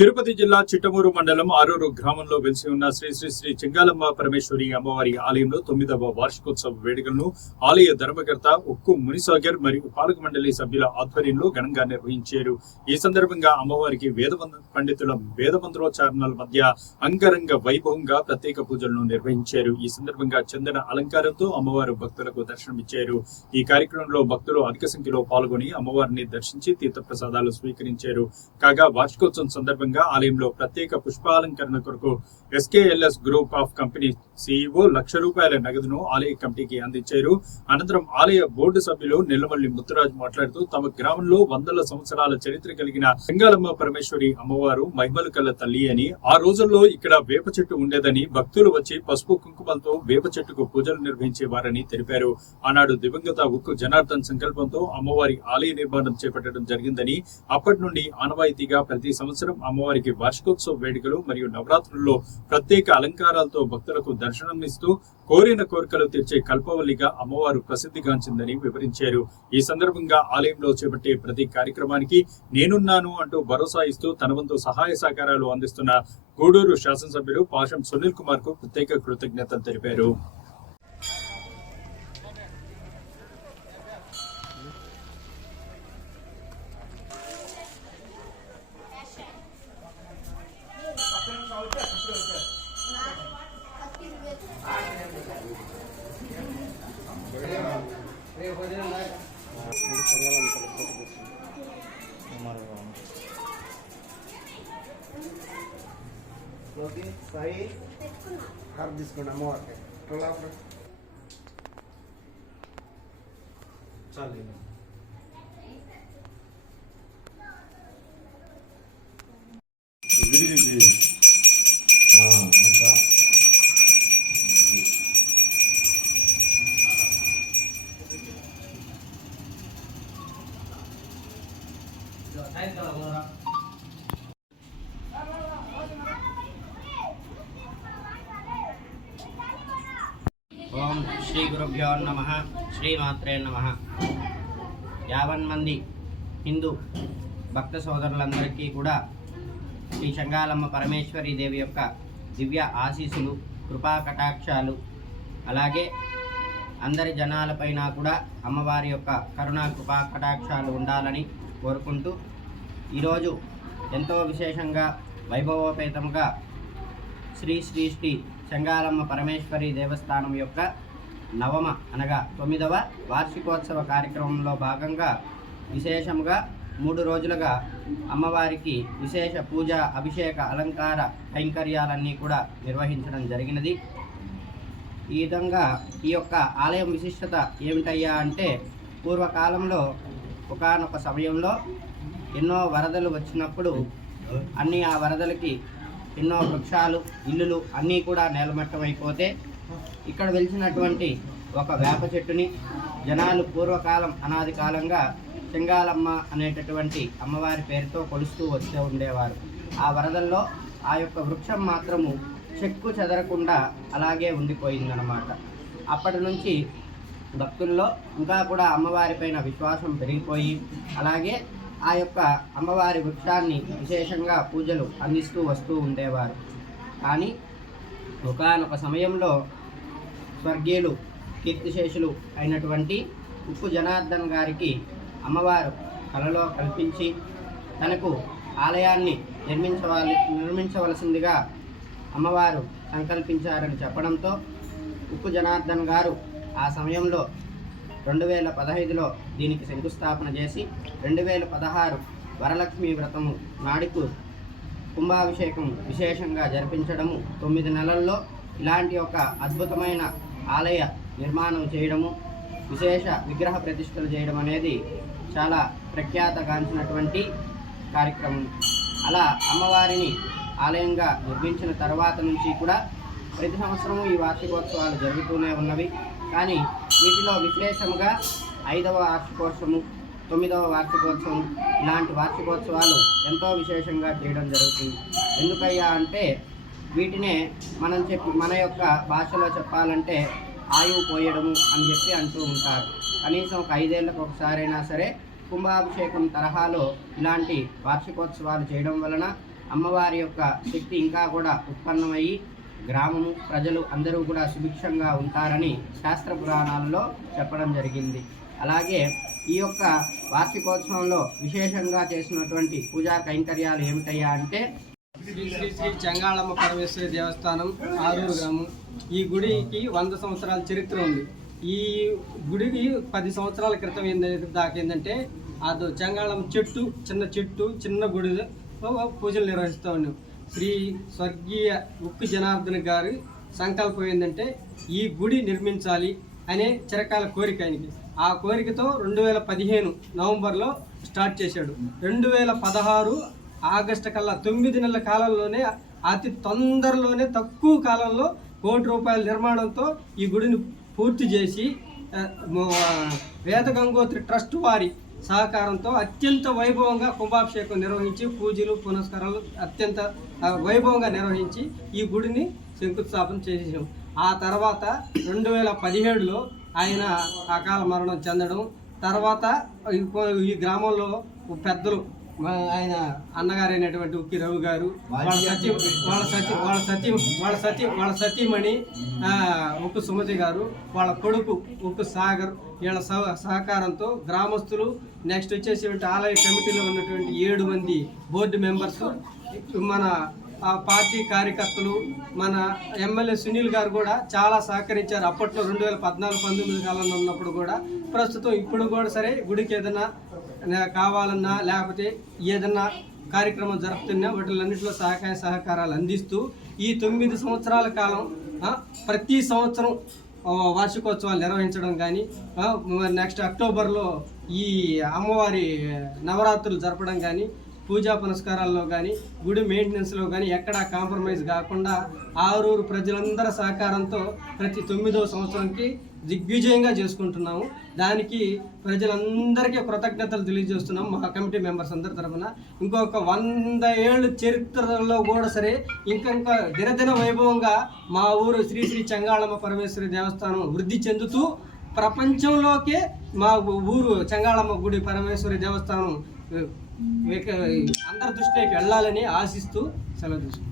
తిరుపతి జిల్లా చిట్టమూరు మండలం ఆరూరు గ్రామంలో వెలిసి ఉన్న శ్రీ శ్రీ శ్రీ చెంగాలమ్మ పరమేశ్వరి అమ్మవారి ఆలయంలో 9వ వార్షికోత్సవ వేడుకలను ఆలయ ధర్మకర్త ఉక్కు మునిసాగర్ మరియు పాలక మండలి సభ్యుల ఆధ్వర్యంలో ఘనంగా నిర్వహించారు. ఈ సందర్భంగా అమ్మవారికి పండితుల వేదమంత్రోచ్చారణల మధ్య అంగరంగ వైభవంగా ప్రత్యేక పూజలను నిర్వహించారు. ఈ సందర్భంగా చందన అలంకారంతో అమ్మవారు భక్తులకు దర్శనమిచ్చారు. ఈ కార్యక్రమంలో భక్తులు అధిక సంఖ్యలో పాల్గొని అమ్మవారిని దర్శించి తీర్థప్రసాదాలు స్వీకరించారు. కాగా వార్షికోత్సవం సందర్భంగా ఆలయంలో ప్రత్యేక పుష్పాలంకరణ కొరకు ఎస్కేఎల్ఎస్ గ్రూప్ ఆఫ్ కంపెనీ సీఈఓ ₹1,00,000 నగదును ఆలయ కమిటీకి అందించారు. అనంతరం ఆలయ బోర్డు సభ్యులు నెల్లమల్లి ముత్తురాజు మాట్లాడుతూ తమ గ్రామంలో వందల సంవత్సరాల చరిత్ర కలిగిన చెంగాలమ్మ పరమేశ్వరి అమ్మవారు మహిమలు కల తల్లి అని, ఆ రోజుల్లో ఇక్కడ వేప చెట్టు ఉండేదని, భక్తులు వచ్చి పసుపు కుంకుమలతో వేప చెట్టుకు పూజలు నిర్వహించేవారని తెలిపారు. ఆనాడు దివంగత ఉక్కు జనార్దన్ సంకల్పంతో అమ్మవారి ఆలయ నిర్మాణం చేపట్టడం జరిగిందని, అప్పటి నుండి ఆనవాయితీగా ప్రతి సంవత్సరం అమ్మవారికి వార్షికోత్సవ వేడుకలు మరియు నవరాత్రుల్లో ప్రత్యేక అలంకారాలతో భక్తులకు దర్శనమిస్తూ కోరిన కోరికలు తీర్చే కల్పవల్లిగా అమ్మవారు ప్రసిద్ధిగాంచిందని వివరించారు. ఈ సందర్భంగా ఆలయంలో చేపట్టే ప్రతి కార్యక్రమానికి నేనున్నాను అంటూ భరోసా ఇస్తూ తన వంతు సహాయ సహకారాలు అందిస్తున్న గూడూరు శాసనసభ్యులు పాషం సునీల్ కుమార్ కు ప్రత్యేక కృతజ్ఞతలు తెలిపారు. సాయి హార్ తీసుకోండి అమ్మవారికి చాలు. ఓం శ్రీ గురుభ్యో నమః. శ్రీమాత్రే నమః. 50 మంది హిందూ భక్త సోదరులందరికీ కూడా శ్రీ చెంగాలమ్మ పరమేశ్వరి దేవి యొక్క దివ్య ఆశీస్సులు, కృపా కటాక్షాలు, అలాగే అందరి జనాలపైన కూడా అమ్మవారి యొక్క కరుణా కృపా కటాక్షాలు ఉండాలని కోరుకుంటూ ఈరోజు ఎంతో విశేషంగా వైభవోపేతంగా శ్రీ శ్రీ శ్రీ చెంగాలమ్మ పరమేశ్వరి దేవస్థానం యొక్క నవమ అనగా 9వ వార్షికోత్సవ కార్యక్రమంలో భాగంగా విశేషంగా 3 రోజులుగా అమ్మవారికి విశేష పూజ, అభిషేక, అలంకార కైంకర్యాలన్నీ కూడా నిర్వహించడం జరిగినది. ఈ విధంగా ఈ యొక్క ఆలయం విశిష్టత ఏమిటయ్యా అంటే, పూర్వకాలంలో ఒకానొక సమయంలో ఎన్నో వరదలు వచ్చినప్పుడు ఆ వరదలకి ఎన్నో వృక్షాలు, ఇల్లులు అన్నీ కూడా నేలమట్టమైపోతే ఇక్కడ వెలిసినటువంటి ఒక వేప చెట్టుని జనాలు పూర్వకాలం అనాది కాలంగా చెంగాలమ్మ అనేటటువంటి అమ్మవారి పేరుతో కొలుస్తూ వస్తూ ఉండేవారు. ఆ వరదల్లో ఆ యొక్క వృక్షం మాత్రము చెక్కు చెదరకుండా అలాగే ఉండిపోయిందన్నమాట. అప్పటి నుంచి భక్తుల్లో ఇంకా కూడా అమ్మవారిపైన విశ్వాసం పెరిగిపోయి అలాగే ఆ యొక్క అమ్మవారి వృక్షాన్ని విశేషంగా పూజలు అందిస్తూ వస్తూ ఉండేవారు. కానీ ఒకానొక సమయంలో స్వర్గీయులు, కీర్తిశేషులు అయినటువంటి ఉక్కు జనార్దన్ గారికి అమ్మవారు కలలో కల్పించి తనకు ఆలయాన్ని నిర్మించవలసిందిగా అమ్మవారు సంకల్పించారని చెప్పడంతో ఉక్కు జనార్దన్ గారు ఆ సమయంలో 2015లో దీనికి శంకుస్థాపన చేసి 2016 వరలక్ష్మి వ్రతము నాడుకు కుంభాభిషేకం విశేషంగా జరిపించడము, 9 నెలల్లో ఇలాంటి ఒక అద్భుతమైన ఆలయ నిర్మాణం చేయడము, విశేష విగ్రహ ప్రతిష్టలు చేయడం అనేది చాలా ప్రఖ్యాతగాంచినటువంటి కార్యక్రమం. అలా అమ్మవారిని ఆలయంగా నిర్మించిన తర్వాత నుంచి కూడా ప్రతి సంవత్సరము ఈ వార్షికోత్సవాలు జరుగుతూనే ఉన్నవి. కానీ వీటిలో విశేషంగా 5వ వార్షికోత్సవము, 9వ వార్షికోత్సవం ఇలాంటి వార్షికోత్సవాలు ఎంతో విశేషంగా చేయడం జరుగుతుంది. ఎందుకయ్యా అంటే వీటినే మన యొక్క భాషలో చెప్పాలంటే ఆయువు పోయడము అని చెప్పి అంటూ ఉంటారు. కనీసం ఒక 5 ఏళ్లకు ఒకసారైనా సరే కుంభాభిషేకం తరహాలో ఇలాంటి వార్షికోత్సవాలు చేయడం వలన అమ్మవారి యొక్క శక్తి ఇంకా కూడా ఉత్పన్నమయ్యి గ్రామము ప్రజలు అందరూ కూడా సుభిక్షంగా ఉంటారని శాస్త్ర పురాణాలలో చెప్పడం జరిగింది. అలాగే ఈ యొక్క వార్షికోత్సవంలో విశేషంగా చేసినటువంటి పూజా కైంకర్యాలు ఏమిటయ్యా అంటే శ్రీ శ్రీ శ్రీ చెంగాళమ్మ పరమేశ్వరి దేవస్థానం ఆరూరు గ్రామం. ఈ గుడికి 100 సంవత్సరాల చరిత్ర ఉంది. ఈ గుడికి 10 సంవత్సరాల క్రితం ఏంటంటే అది చెంగాళమ్మ చెట్టు చిన్న గుడిలో పూజలు నిర్వహిస్తూ ఉన్నాం. శ్రీ స్వర్గీయ ఉక్కు జనార్దన్ గారి సంకల్పం ఏంటంటే ఈ గుడి నిర్మించాలి అనే చిరకాల కోరిక ఆయనకి. ఆ కోరికతో 2015 నవంబర్లో స్టార్ట్ చేశాడు. 2016 ఆగస్టు కల్లా 9 నెలల కాలంలోనే అతి తొందరలోనే తక్కువ కాలంలో ₹1 కోటి నిర్మాణంతో ఈ గుడిని పూర్తి చేసి వేద గంగోత్రి ట్రస్ట్ వారి సహకారంతో అత్యంత వైభవంగా కుంభాభిషేకం నిర్వహించి పూజలు పునస్కారాలు అత్యంత వైభవంగా నిర్వహించి ఈ గుడిని శంకుస్థాపన చేసేసాం. ఆ తర్వాత 2017లో ఆయన అకాల మరణం చెందడం, తర్వాత ఈ గ్రామంలో పెద్దలు ఆయన అన్నగారైనటువంటి ఉక్కి రవి గారు, వాళ్ళ సతీమణి ఉక్కు సుమతి గారు, వాళ్ళ కొడుకు ఉక్కు సాగర్, వీళ్ళ సహకారంతో గ్రామస్తులు, నెక్స్ట్ వచ్చేసి ఆలయ కమిటీలో ఉన్నటువంటి 7 మంది బోర్డు మెంబర్స్, మన పార్టీ కార్యకర్తలు, మన ఎమ్మెల్యే సునీల్ గారు కూడా చాలా సహకరించారు. అప్పట్లో 2014-19 కాలంలో ఉన్నప్పుడు కూడా, ప్రస్తుతం ఇప్పుడు కూడా సరే గుడికి ఏదైనా కావాలన్నా లేకపోతే ఏదన్నా కార్యక్రమం జరుపుతున్నా వాటిలన్నింటిలో సహకారాలు అందిస్తూ ఈ 9 సంవత్సరాల కాలం ప్రతి సంవత్సరం వార్షికోత్సవాలు నిర్వహించడం కానీ, నెక్స్ట్ అక్టోబర్లో ఈ అమ్మవారి నవరాత్రులు జరపడం కానీ, పూజా పునస్కారాల్లో కానీ, గుడి మెయింటెనెన్స్లో కానీ ఎక్కడా కాంప్రమైజ్ కాకుండా ఆరూరు ప్రజలందరి సహకారంతో ప్రతి 9వ సంవత్సరంకి దిగ్విజయంగా చేసుకుంటున్నాము. దానికి ప్రజలందరికీ కృతజ్ఞతలు తెలియజేస్తున్నాం మా కమిటీ మెంబర్స్ అందరి తరఫున. ఇంకొక 100 ఏళ్ళ చరిత్రలో కూడా సరే ఇంకా దినదిన వైభవంగా మా ఊరు శ్రీ శ్రీ చెంగాళమ్మ పరమేశ్వరి దేవస్థానం వృద్ధి చెందుతూ ప్రపంచంలోకే మా ఊరు చెంగాళమ్మ గుడి పరమేశ్వరి దేవస్థానం అందరి దృష్టికి వెళ్ళాలని ఆశిస్తూ సెలవు తీసుకుంటాం.